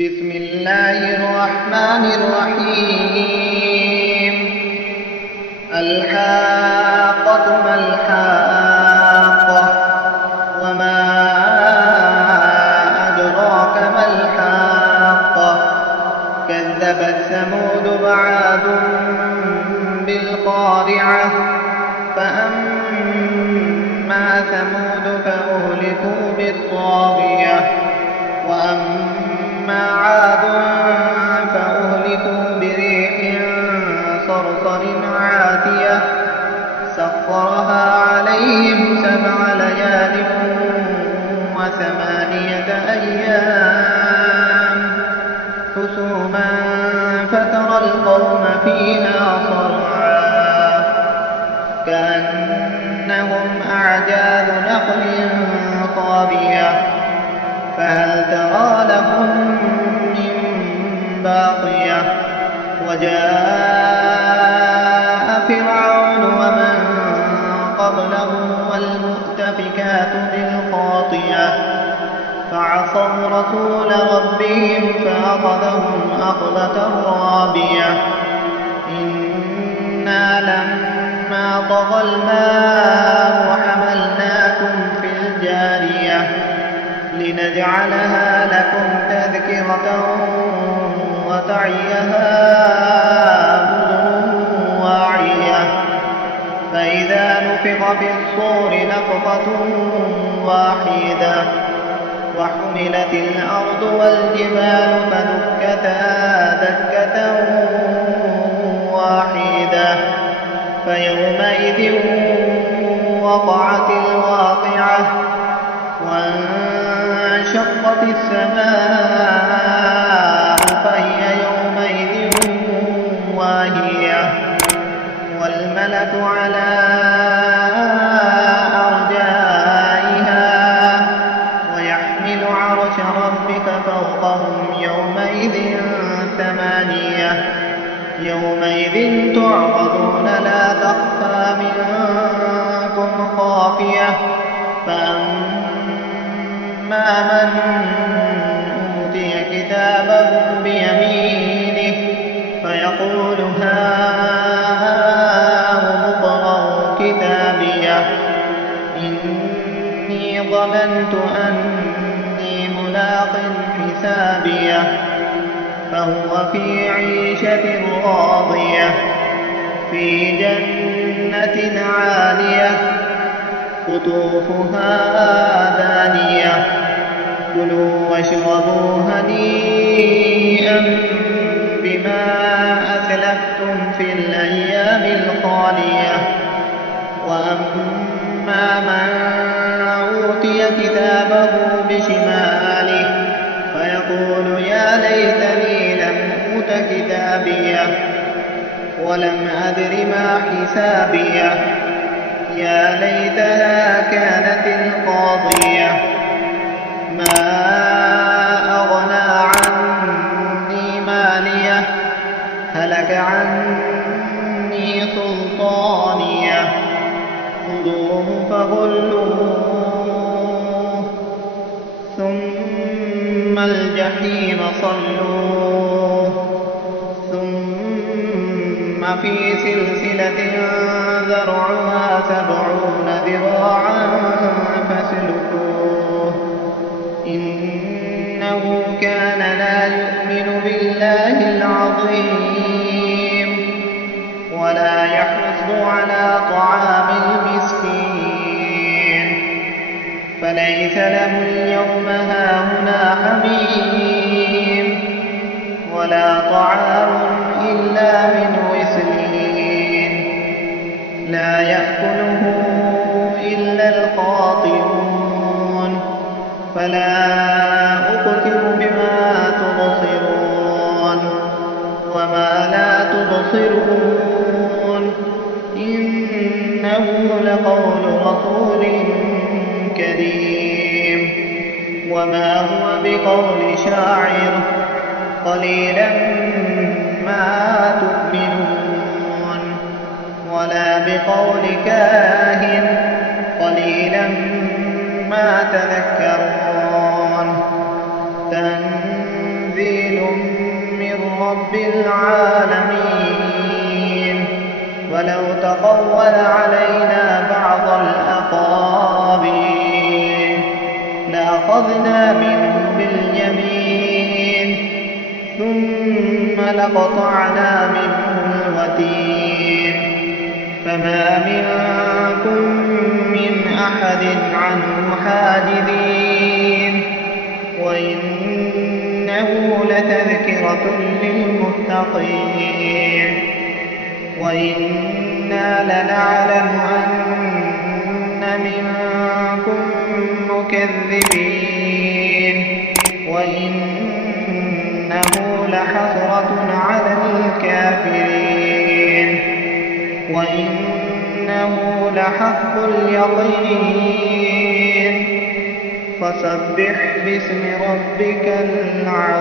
بسم الله الرحمن الرحيم. الحاقة ما الحاقة، وما أدراك ما الحاقة. كذبت ثمود وعاد بالقارعة. فأما ثمود فأهلكوا بالطاغية، وأما عاد فأهلكوا بريح صرصر عاتية سخرها عليهم 7 ليال و8 أيام حسوما فترى القوم فيها صرعا كأنهم أعجاز نخل خاوية فهل ترى لهم من باقية. وجاء فرعون ومن قبله والمؤتفكات بالخاطئة فعصوا رسول ربهم فأخذهم أخذة رابية. إنا لما طغى الماء حملناكم في الجارية لنجعلها لكم تذكرة وتعيها أذن واعية. فإذا نفخ في الصور نفخة واحدة وحملت الأرض والجبال فدكتا دكة واحدة فيومئذ وقعت الواقعة وانشقت السماء فهي يومئذ واهية والملك على أرجائها ويحمل عرش ربك فوقهم يومئذ 8 يومئذ تعرضون لا تخفى منكم خافية. فأما من أوتي كتابه بيمينه فيقول هاؤم اقرءوا كتابيه إني ظننت أني ملاق حسابيه فهو في عيشة راضية في جنة عالية قطوفها دانية. كلوا واشربوا هنيئا بما أسلفتم في الأيام الخالية. وأما من أوتي كتابه بشماله فيقول يا ليتني لم أوت كتابيه ولم أدر ما حسابيه يا ليتها كانت القاضية ما أغنى عني ماليه هلك عني سلطانيه خذوه فغلوه ثم الجحيم صلوه ثم في سلسلة ذرعها 70 ذراعا فاسلكوه إنه كان لا يؤمن بالله العظيم ولا يحض على طعام المسكين فليس له اليوم هاهنا حميم ولا طعام إلا من غسلين لا يأكله إلا الخاطئون. فلا أقسم بما تبصرون وما لا تبصرون إنه لقول رسول كريم وما هو بقول شاعر قليلا ما تؤمنون ولا بقول كاهن قليلا ما تذكرون. رب العالمين. ولو تقول علينا بعض الأقاويل لأخذنا منه باليمين ثم لقطعنا منه الوتين. فما منكم من أحد عنه حاجزين. وإنه لتذكرة للمتقين. وإنا لنعلم أن منكم مكذبين. وإنه لحسرة على الكافرين. وإنه لحق اليقين. فسبح باسم ربك العظيم.